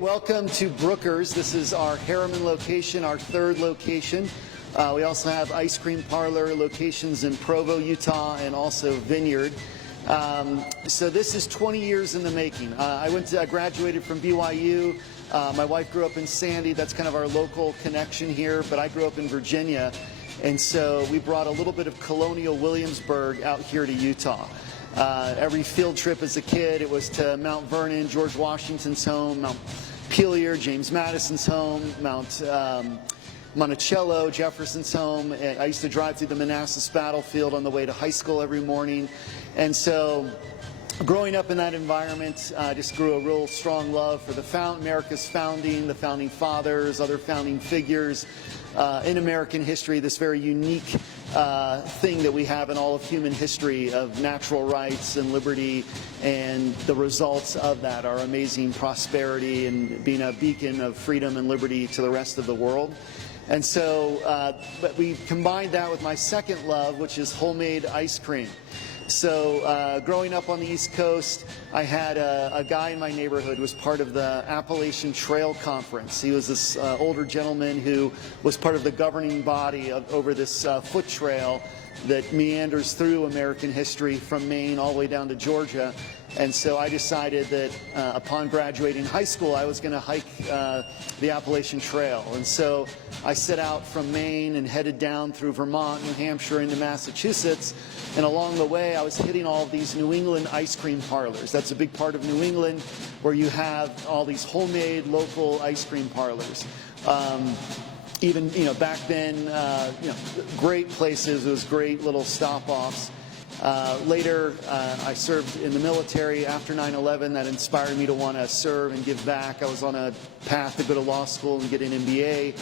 welcome to Brooker's. This is our Herriman location, our third location. We also have ice cream parlor locations in Provo, Utah, and also Vineyard. So this is 20 years in the making. I graduated from BYU. My wife grew up in Sandy. That's kind of our local connection here, but I grew up in Virginia. And so we brought a little bit of colonial Williamsburg out here to Utah. Every field trip as a kid, it was to Mount Vernon, George Washington's home, Mount Pelier, James Madison's home, Mount Monticello, Jefferson's home. I used to drive through the Manassas battlefield on the way to high school every morning. And so growing up in that environment, I just grew a real strong love for America's founding, the founding fathers, other founding figures in American history, this very unique thing that we have in all of human history of natural rights and liberty, and the results of that, our amazing prosperity and being a beacon of freedom and liberty to the rest of the world. And so, but we combined that with my second love, which is homemade ice cream. So growing up on the East Coast, I had a guy in my neighborhood who was part of the Appalachian Trail Conference. He was this older gentleman who was part of the governing body over this foot trail that meanders through American history from Maine all the way down to Georgia. And so I decided that upon graduating high school, I was going to hike the Appalachian Trail. And so I set out from Maine and headed down through Vermont, New Hampshire, into Massachusetts. And along the way, I was hitting all of these New England ice cream parlors. That's a big part of New England, where you have all these homemade local ice cream parlors. Even, back then, great places. It was great little stop-offs. Later, I served in the military after 9/11. That inspired me to want to serve and give back. I was on a path to go to law school and get an MBA,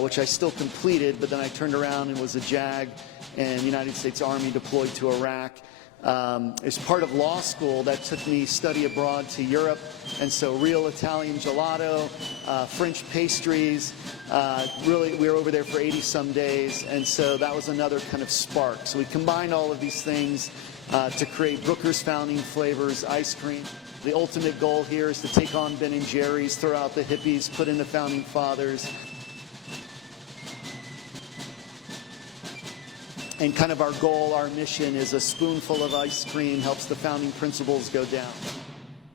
which I still completed, but then I turned around and was a JAG and United States Army deployed to Iraq. As part of law school, that took me study abroad to Europe, and so real Italian gelato, French pastries. Really, we were over there for 80-some days, and so that was another kind of spark. So we combined all of these things to create Brooker's Founding Flavors ice cream. The ultimate goal here is to take on Ben & Jerry's, throw out the hippies, put in the Founding Fathers. And kind of our goal, our mission is a spoonful of ice cream helps the founding principles go down.